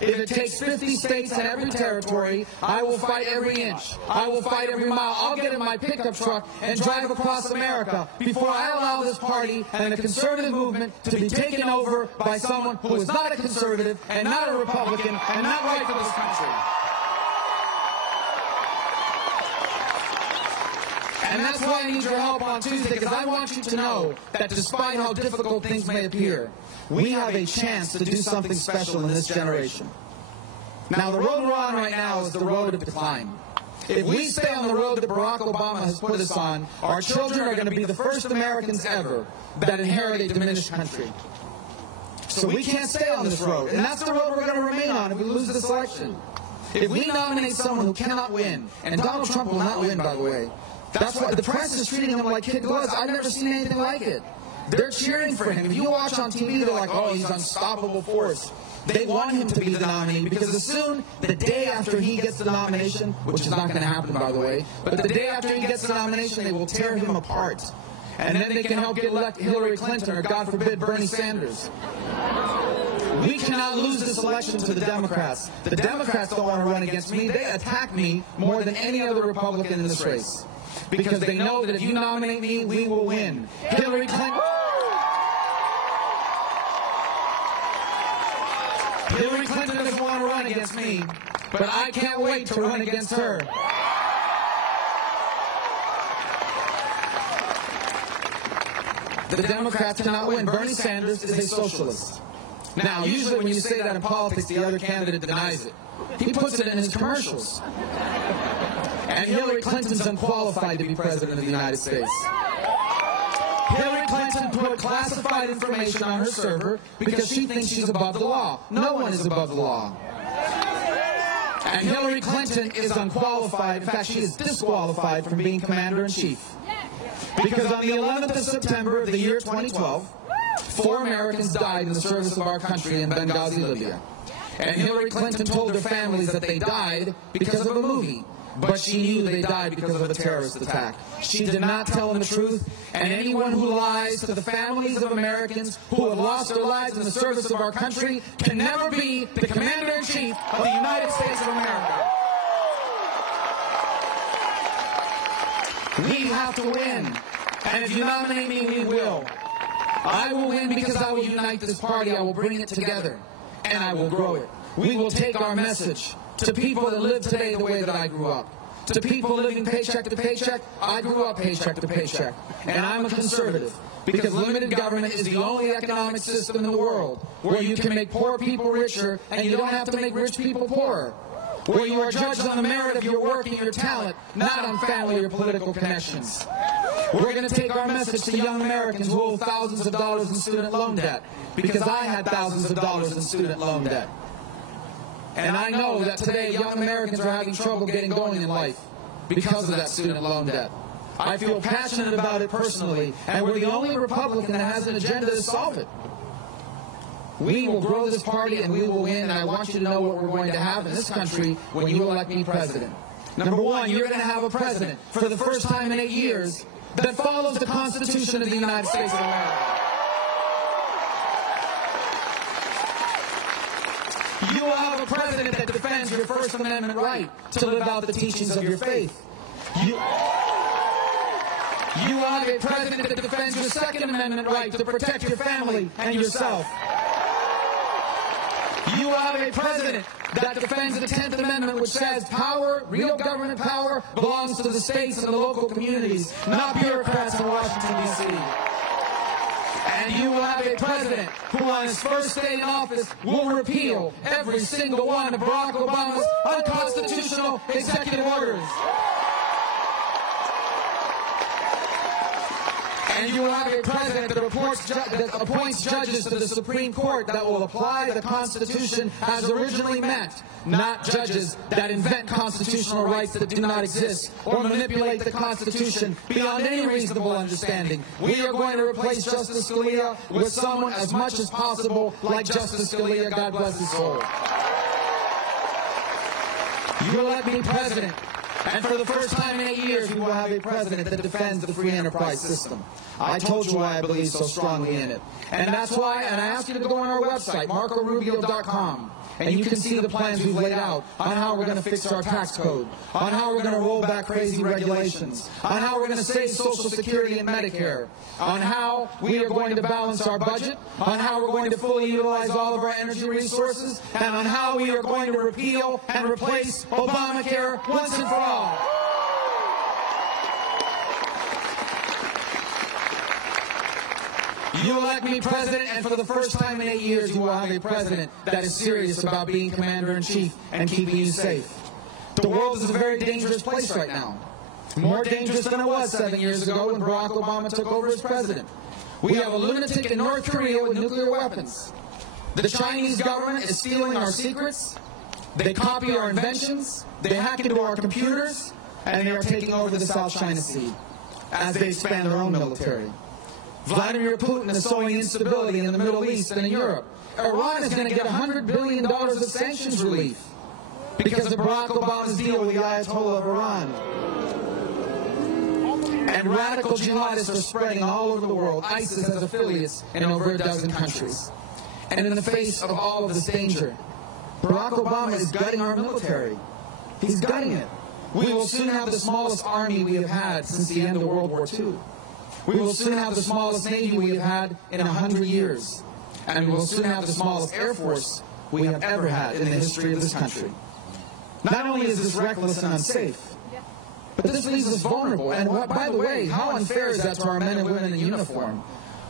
If it takes 50 states and every territory, I will fight every inch. I will fight every mile. I'll get in my pickup truck and drive across America before I allow this party and the conservative movement to be taken over by someone who is not a conservative and not a Republican and not right for this country. And that's why I need your help on Tuesday, because I want you to know that despite how difficult things may appear, we have a chance to do something special in this generation. Now, the road we're on right now is the road of decline. If we stay on the road that Barack Obama has put us on, our children are going to be the first Americans ever that inherit a diminished country. So we can't stay on this road. And that's the road we're going to remain on if we lose this election. If we nominate someone who cannot win, and Donald Trump will not win, by the way, that's why the press is treating him like kid gloves. I've never seen anything like it. They're cheering for him. If you watch on TV, they're like, oh, he's an unstoppable force. They want him to be the nominee because as soon, the day after he gets the nomination, which is not going to happen, by the way, but the day after he gets the nomination, they will tear him apart. And then they can help get elect Hillary Clinton or, God forbid, Bernie Sanders. We cannot lose this election to the Democrats. The Democrats don't want to run against me. They attack me more than any other Republican in this race. Because they know that if you nominate me, we will win. Hillary Clinton... Hillary Clinton doesn't want to run against me, but I can't wait to run against her. The Democrats cannot win. Bernie Sanders is a socialist. Now, usually when you say that in politics, the other candidate denies it. He puts it in his commercials. And Hillary Clinton's unqualified to be president of the United States. Hillary Clinton put classified information on her server because she thinks she's above the law. No one is above the law. And Hillary Clinton is unqualified. In fact, she is disqualified from being commander-in-chief. Because on the 11th of September of the year 2012, 4 Americans died in the service of our country in Benghazi, Libya. And Hillary Clinton told their families that they died because of a movie. But she knew they died because of a terrorist attack. She did not tell them the truth, and anyone who lies to the families of Americans who have lost their lives in the service of our country can never be the Commander-in-Chief of the United States of America. We have to win, and if you nominate me, we will. I will win because I will unite this party, I will bring it together, and I will grow it. We will take our message to people that live today the way that I grew up. To people living paycheck to paycheck, I grew up paycheck to paycheck. And I'm a conservative because limited government is the only economic system in the world where you can make poor people richer and you don't have to make rich people poorer. Where you are judged on the merit of your work and your talent, not on family or political connections. We're going to take our message to young Americans who owe thousands of dollars in student loan debt because I had thousands of dollars in student loan debt. And I know that today young Americans are having trouble getting going in life because of that student loan debt. I feel passionate about it personally, and we're the only Republican that has an agenda to solve it. We will grow this party and we will win, and I want you to know what we're going to have in this country when you elect me president. Number one, you're going to have a president for the first time in 8 years that follows the Constitution of the United States of America. You will have a president that defends your First Amendment right to live out the teachings of your faith. You will have a president that defends your Second Amendment right to protect your family and yourself. You will have a president that defends the 10th Amendment, which says power, real government power, belongs to the states and the local communities, not bureaucrats in Washington, D.C. And you will have a president who on his first day in office will repeal every single one of Barack Obama's unconstitutional executive orders. And you will have a president that appoints judges to the Supreme Court that will apply the Constitution as originally meant, not judges that invent constitutional rights that do not exist or manipulate the Constitution beyond any reasonable understanding. We are going to replace Justice Scalia with someone as much as possible like Justice Scalia, God bless his soul. You elect me president. And for the first time in 8 years, we will have a president that defends the free enterprise system. I told you why I believe so strongly in it. And that's why, and I ask you to go on our website, marcorubio.com, And you can see the plans we've laid out on how we're going to fix our tax code, on how we're going to roll back crazy regulations, on how we're going to save Social Security and Medicare, on how we are going to balance our budget, on how we're going to fully utilize all of our energy resources, and on how we are going to repeal and replace Obamacare once and for all. You elect me president, and for the first time in 8 years, you will have a president that is serious about being commander-in-chief and keeping you safe. The world is a very dangerous place right now. More dangerous than it was 7 years ago when Barack Obama took over as president. We have a lunatic in North Korea with nuclear weapons. The Chinese government is stealing our secrets. They copy our inventions. They hack into our computers. And they are taking over the South China Sea as they expand their own military. Vladimir Putin is sowing instability in the Middle East and in Europe. Iran is going to get $100 billion of sanctions relief because of Barack Obama's deal with the Ayatollah of Iran. And radical jihadists are spreading all over the world. ISIS has affiliates in over a dozen countries. And in the face of all of this danger, Barack Obama is gutting our military. He's gutting it. We will soon have the smallest army we have had since the end of World War II. We will soon have the smallest Navy we have had in 100 years. And we will soon have the smallest Air Force we have ever had in the history of this country. Not only is this reckless and unsafe, but this leaves us vulnerable. And by the way, how unfair is that to our men and women in uniform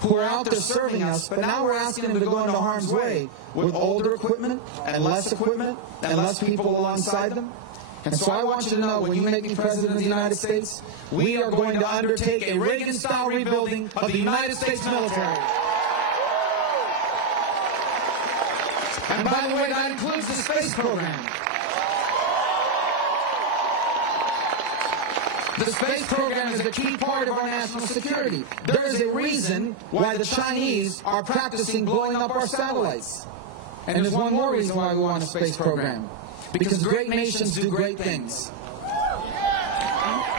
who are out there serving us, but now we're asking them to go into harm's way with older equipment and less people alongside them? And so I want you to know, when you make me President of the United States, we are going to undertake a Reagan-style rebuilding of the United States military. And by the way, that includes the space program. The space program is a key part of our national security. There is a reason why the Chinese are practicing blowing up our satellites. And there's one more reason why we want a space program. Because great nations do great things.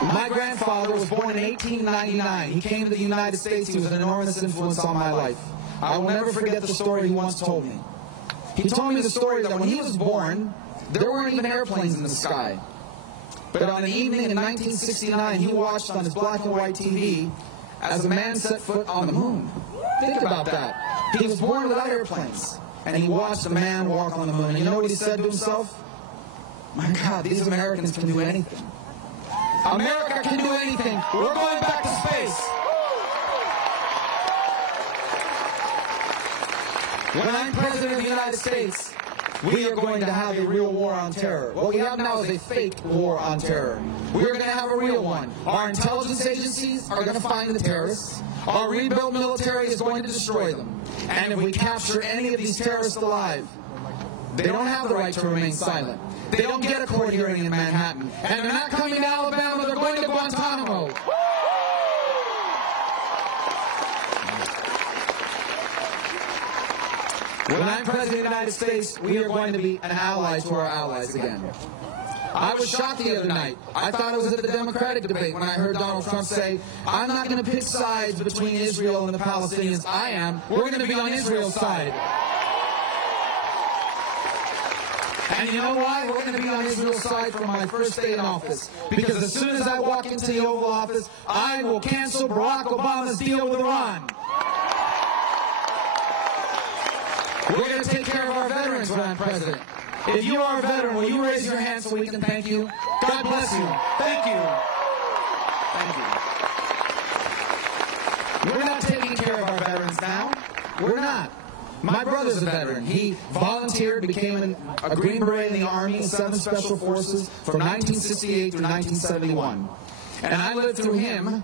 My grandfather was born in 1899. He came to the United States. He was an enormous influence on my life. I will never forget the story he once told me. He told me the story that when he was born, there weren't even airplanes in the sky. But on an evening in 1969, he watched on his black and white TV as a man set foot on the moon. Think about that. He was born without airplanes, and he watched a man walk on the moon. And you know what he said to himself? My God, these Americans can do anything. America can do anything. We're going back to space. When I'm President of the United States, we are going to have a real war on terror. What we have now is a fake war on terror. We're going to have a real one. Our intelligence agencies are going to find the terrorists. Our rebuilt military is going to destroy them. And if we capture any of these terrorists alive, they don't have the right to remain silent. They don't get a court hearing in Manhattan. And they're not coming to Alabama, they're going to Guantanamo. When I'm President of the United States, we are going to be an ally to our allies again. I was shocked the other night. I thought it was at the Democratic debate when I heard Donald Trump say, I'm not going to pick sides between Israel and the Palestinians. I am. We're going to be on Israel's side. And you know why? We're going to be on Israel's side from my first day in office. Because as soon as I walk into the Oval Office, I will cancel Barack Obama's deal with Iran. We're going to take care of our veterans when I'm president. If you are a veteran, will you raise your hand so we can thank you? God bless you. Thank you. Thank you. We're not taking care of our veterans now. We're not. My brother's a veteran. He volunteered, became a Green Beret in the Army, 7 Special Forces from 1968 through 1971. And I lived through him,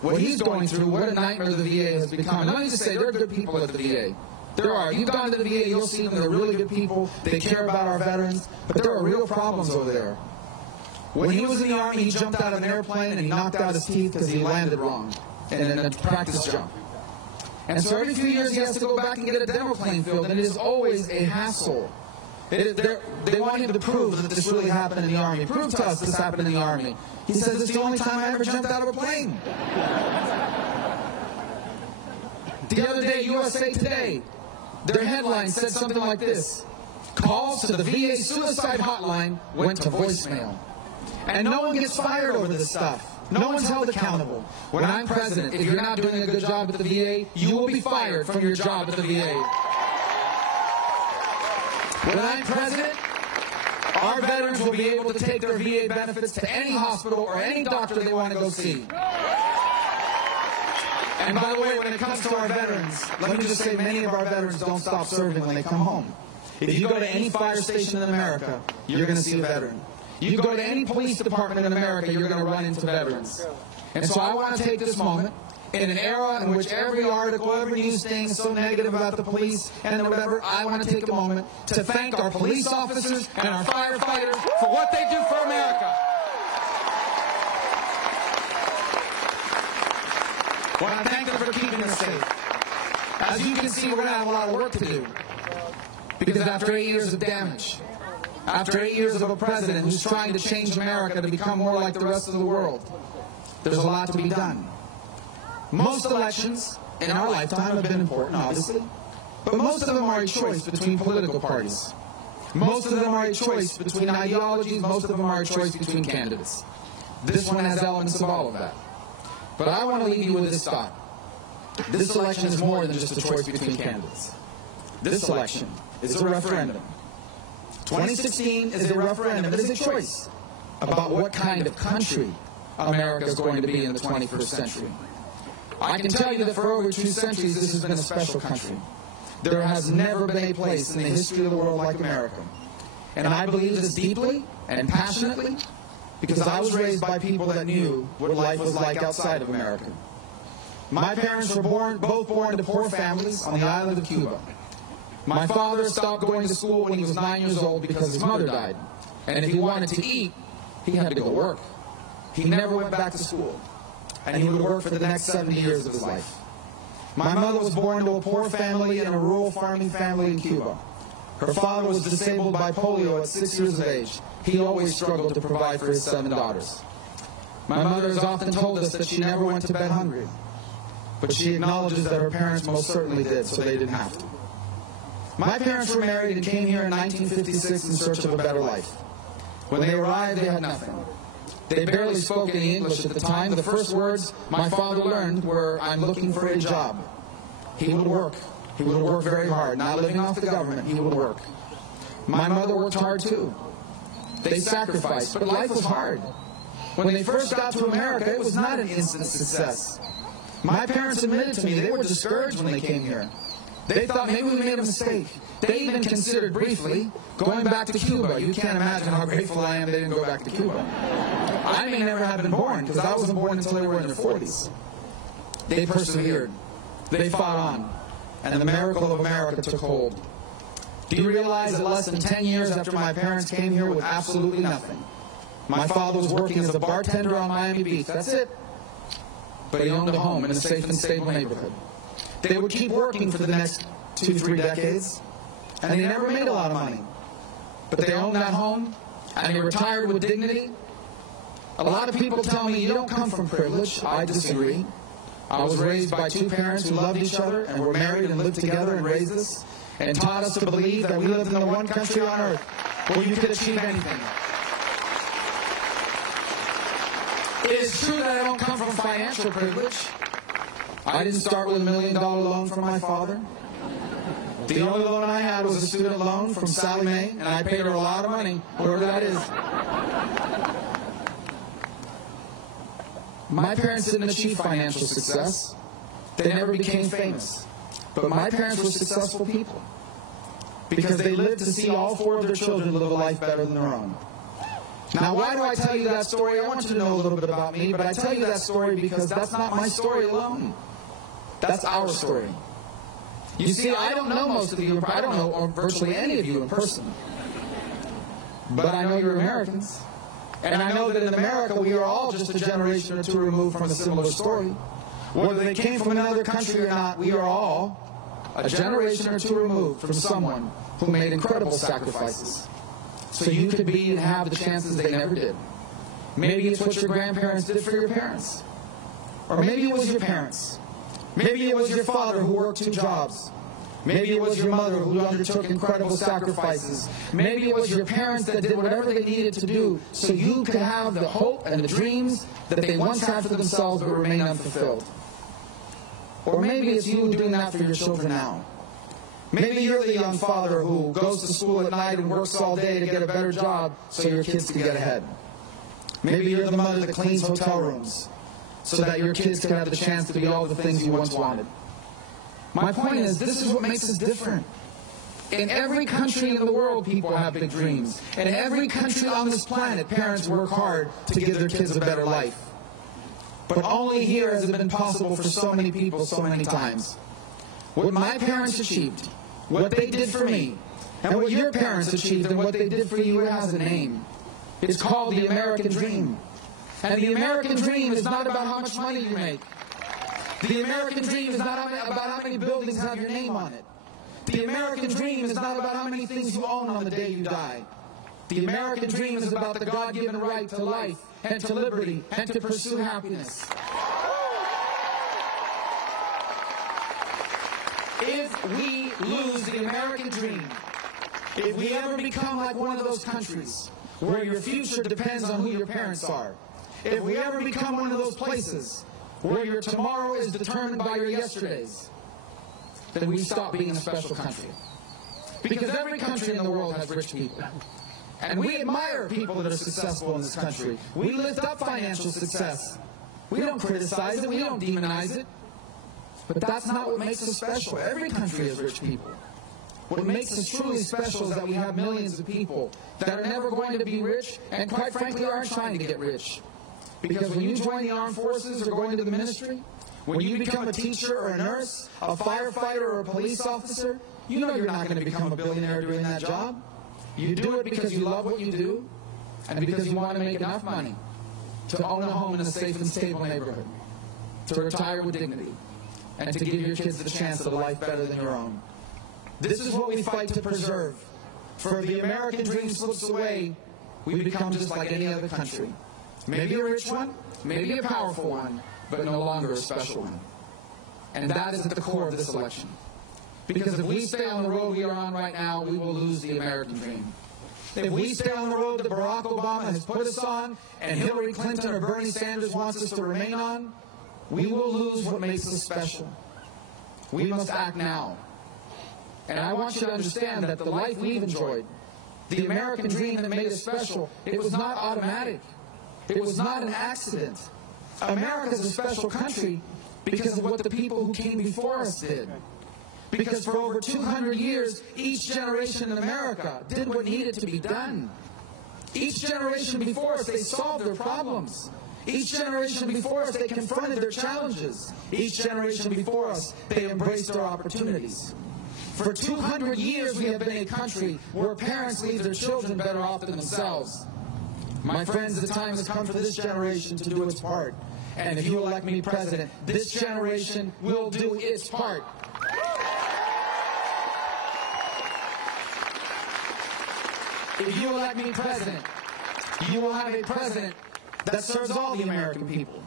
what he's going through, what a nightmare the VA has become. Let me just say, there are good people at the VA. There are. You've gone to the VA, you'll see them. They're really good people. They care about our veterans. But there are real problems over there. When he was in the Army, he jumped out of an airplane and he knocked out his teeth because he landed wrong in a practice jump. And so every few years he has to go back and get a demo plane filled, and it is always a hassle. They want him to prove that this really happened in the Army. Prove to us this happened in the Army. He says, it's the only time I ever jumped out of a plane. The other day, USA Today, their headline said something like this: Calls to the VA suicide hotline went to voicemail. And no one gets fired over this stuff. No one's held accountable. When I'm president, if you're not doing a good job at the VA, you will be fired from your job at the VA. When I'm president, our veterans will be able to take their VA benefits to any hospital or any doctor they want to go see. And by the way, when it comes to our veterans, let me just say many of our veterans don't stop serving when they come home. If you go to any fire station in America, you're going to see a veteran. You go to any police department in America, you're going to run into veterans. And so I want to take this moment, in an era in which every article, every news thing is so negative about the police and whatever, I want to take a moment to thank our police officers and our firefighters for what they do for America. I want to thank them for keeping us safe. As you can see, we're going to have a lot of work to do. Because after 8 years of damage, after 8 years of a president who's trying to change America to become more like the rest of the world, there's a lot to be done. Most elections in our lifetime have been important, obviously, but most of them are a choice between political parties. Most of them are a choice between ideologies. Most of them are a choice between candidates. This one has elements of all of that. But I want to leave you with this thought. This election is more than just a choice between candidates. This election is a referendum. 2016 is a referendum. It is a choice about what kind of country America is going to be in the 21st century. I can tell you that for over 2 centuries, this has been a special country. There has never been a place in the history of the world like America. And I believe this deeply and passionately because I was raised by people that knew what life was like outside of America. My parents were both born to poor families on the island of Cuba. My father stopped going to school when he was 9 years old because his mother died. And if he wanted to eat, he had to go to work. He never went back to school. And he would work for the next 70 years of his life. My mother was born to a poor family in a rural farming family in Cuba. Her father was disabled by polio at 6 years of age. He always struggled to provide for his 7 daughters. My mother has often told us that she never went to bed hungry. But she acknowledges that her parents most certainly did, so they didn't have to. My parents were married and came here in 1956 in search of a better life. When they arrived, they had nothing. They barely spoke any English at the time. The first words my father learned were, "I'm looking for a job." He would work. He would work very hard. Not living off the government, he would work. My mother worked hard too. They sacrificed, but life was hard. When they first got to America, it was not an instant success. My parents admitted to me they were discouraged when they came here. They thought maybe we made a mistake. They even considered briefly going back to Cuba. You can't imagine how grateful I am they didn't go back to Cuba. I may never have been born, because I wasn't born until they were in their 40s. They persevered. They fought on. And the miracle of America took hold. Do you realize that less than 10 years after my parents came here with absolutely nothing, my father was working as a bartender on Miami Beach. That's it. But he owned a home in a safe and stable neighborhood. They would keep working for the next 2-3 decades, and they never made a lot of money. But they owned that home, and they retired with dignity. A lot of people tell me, you don't come from privilege. I disagree. I was raised by 2 parents who loved each other and were married and lived together and raised us and taught us to believe that we lived in the one country on earth where you could achieve anything. It is true that I don't come from financial privilege. I didn't start with $1 million loan from my father. The only loan I had was a student loan from Sallie Mae, and I paid her a lot of money, whoever that is. My parents didn't achieve financial success. They never became famous. But my parents were successful people because they lived to see all 4 of their children live a life better than their own. Now, why do I tell you that story? I want you to know a little bit about me, but I tell you that story because that's not my story alone. That's our story. You see, I don't know most of you. I don't know virtually any of you in person. But I know you're Americans. And I know that in America, we are all just a generation or 2 removed from a similar story. Whether they came from another country or not, we are all a generation or 2 removed from someone who made incredible sacrifices. So you could be and have the chances they never did. Maybe it's what your grandparents did for your parents. Or maybe it was your parents. Maybe it was your father who worked 2 jobs. Maybe it was your mother who undertook incredible sacrifices. Maybe it was your parents that did whatever they needed to do so you could have the hope and the dreams that they once had for themselves but remain unfulfilled. Or maybe it's you doing that for your children now. Maybe you're the young father who goes to school at night and works all day to get a better job so your kids can get ahead. Maybe you're the mother that cleans hotel rooms so that your kids can have the chance to be all the things you once wanted. My point is, this is what makes us different. In every country in the world, people have big dreams. And in every country on this planet, parents work hard to give their kids a better life. But only here has it been possible for so many people so many times. What my parents achieved, what they did for me, and what your parents achieved and what they did for you, it has a name. It's called the American Dream. And the American Dream is not about how much money you make. The American Dream is not about how many buildings have your name on it. The American Dream is not about how many things you own on the day you die. The American Dream is about the God-given right to life and to liberty and to pursue happiness. If we lose the American dream, if we ever become like one of those countries where your future depends on who your parents are, if we ever become one of those places where your tomorrow is determined by your yesterdays, then we stop being a special country. Because every country in the world has rich people. And we admire people that are successful in this country. We lift up financial success. We don't criticize it. We don't demonize it. But that's not what makes us special. Every country has rich people. What makes us truly special is that we have millions of people that are never going to be rich and quite frankly aren't trying to get rich. Because when you join the armed forces or go into the ministry, when you become a teacher or a nurse, a firefighter or a police officer, you know you're not going to become a billionaire doing that job. You do it because you love what you do and because you want to make enough money to own a home in a safe and stable neighborhood, to retire with dignity, and to give your kids the chance of a life better than your own. This is what we fight to preserve. For if the American dream slips away, we become just like any other country. Maybe a rich one, maybe a powerful one, but no longer a special one. And that is at the core of this election. Because if we stay on the road we are on right now, we will lose the American dream. If we stay on the road that Barack Obama has put us on, and Hillary Clinton or Bernie Sanders wants us to remain on, we will lose what makes us special. We must act now. And I want you to understand that the life we've enjoyed, the American dream that made us special, it was not automatic. It was not an accident. America is a special country because of what the people who came before us did. Because for over 200 years, each generation in America did what needed to be done. Each generation before us, they solved their problems. Each generation before us, they confronted their challenges. Each generation before us, they embraced their opportunities. For 200 years, we have been a country where parents leave their children better off than themselves. My friends, the time has come for this generation to do its part. And if you elect me president, this generation will do its part. If you elect me president, you will have a president that serves all the American people.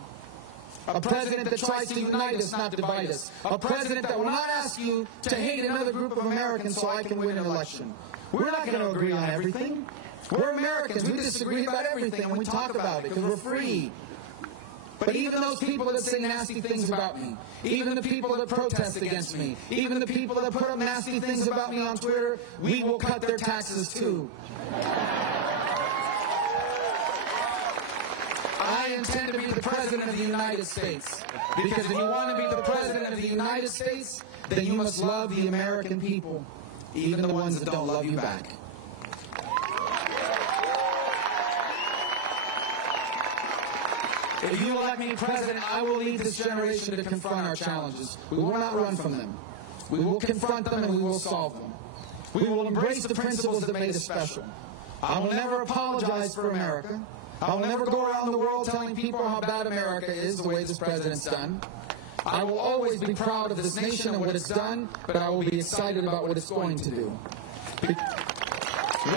A president that tries to unite us, not divide us. A president that will not ask you to hate another group of Americans so I can win an election. We're not going to agree on everything. We're Americans. We disagree about everything, and we talk about it because we're free. But even those people that say nasty things about me, even the people that protest against me, even the people that put up nasty things about me on Twitter, we will cut their taxes too. I intend to be the President of the United States. Because if you want to be the President of the United States, then you must love the American people, even the ones that don't love you back. If you elect me president, I will lead this generation to confront our challenges. We will not run from them. We will confront them and we will solve them. We will embrace the principles that made us special. I will never apologize for America. I will never go around the world telling people how bad America is the way this president's done. I will always be proud of this nation and what it's done, but I will be excited about what it's going to do.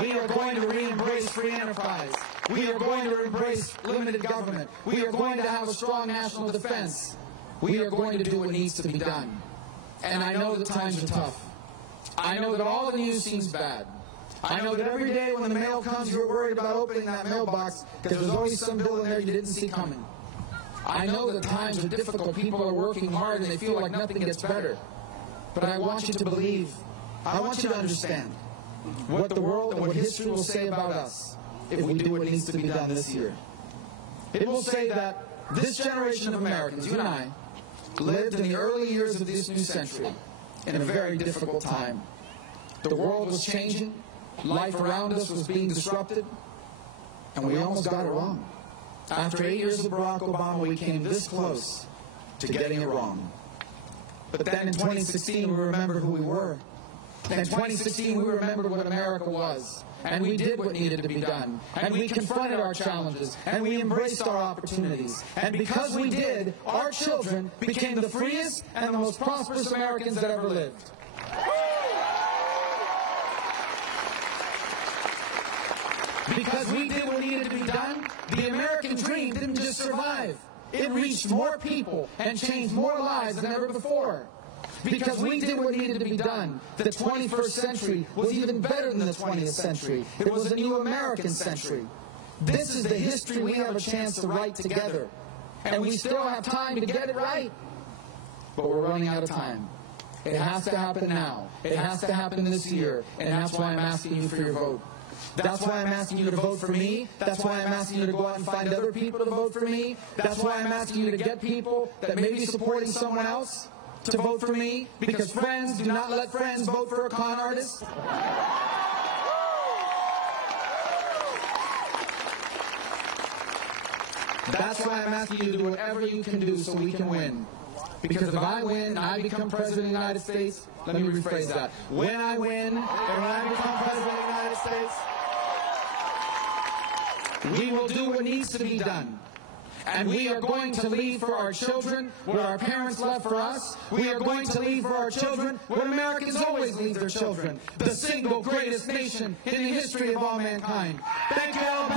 We are going to re-embrace free enterprise. We are going to embrace limited government. We are going to have a strong national defense. We are going to do what needs to be done. And I know the times are tough. I know that all the news seems bad. I know that every day when the mail comes, you're worried about opening that mailbox because there's always some bill in there you didn't see coming. I know that times are difficult, people are working hard, and they feel like nothing gets better. But I want you to believe, I want you to understand what the world and what history will say about us if we do what needs to be done this year. It will say that this generation of Americans, you and I, lived in the early years of this new century in a very difficult time. The world was changing, life around us was being disrupted, and we almost got it wrong. After 8 years of Barack Obama, we came this close to getting it wrong. But then in 2016, we remembered who we were. In 2016, we remembered what America was. And we did what needed to be done. And we confronted our challenges. And we embraced our opportunities. And because we did, our children became the freest and the most prosperous Americans that ever lived. Because we did what needed to be done, the American dream didn't just survive. It reached more people and changed more lives than ever before. Because we did what needed to be done, the 21st century was even better than the 20th century. It was a new American century. This is the history we have a chance to write together. And we still have time to get it right. But we're running out of time. It has to happen now. It has to happen this year. And that's why I'm asking you for your vote. That's why I'm asking you to vote for me. That's why I'm asking you to go out and find other people to vote for me. That's why I'm asking you to get people that may be supporting someone else to vote for me. Because friends do not let friends vote for a con artist. That's why I'm asking you to do whatever you can do so we can win. Because if I win, I become President of the United States. Let me rephrase that. When I win, and when I become President of the United States, we will do what needs to be done. And we are going to leave for our children what our parents left for us. We are going to leave for our children what Americans always leave their children. The single greatest nation in the history of all mankind. Thank you all.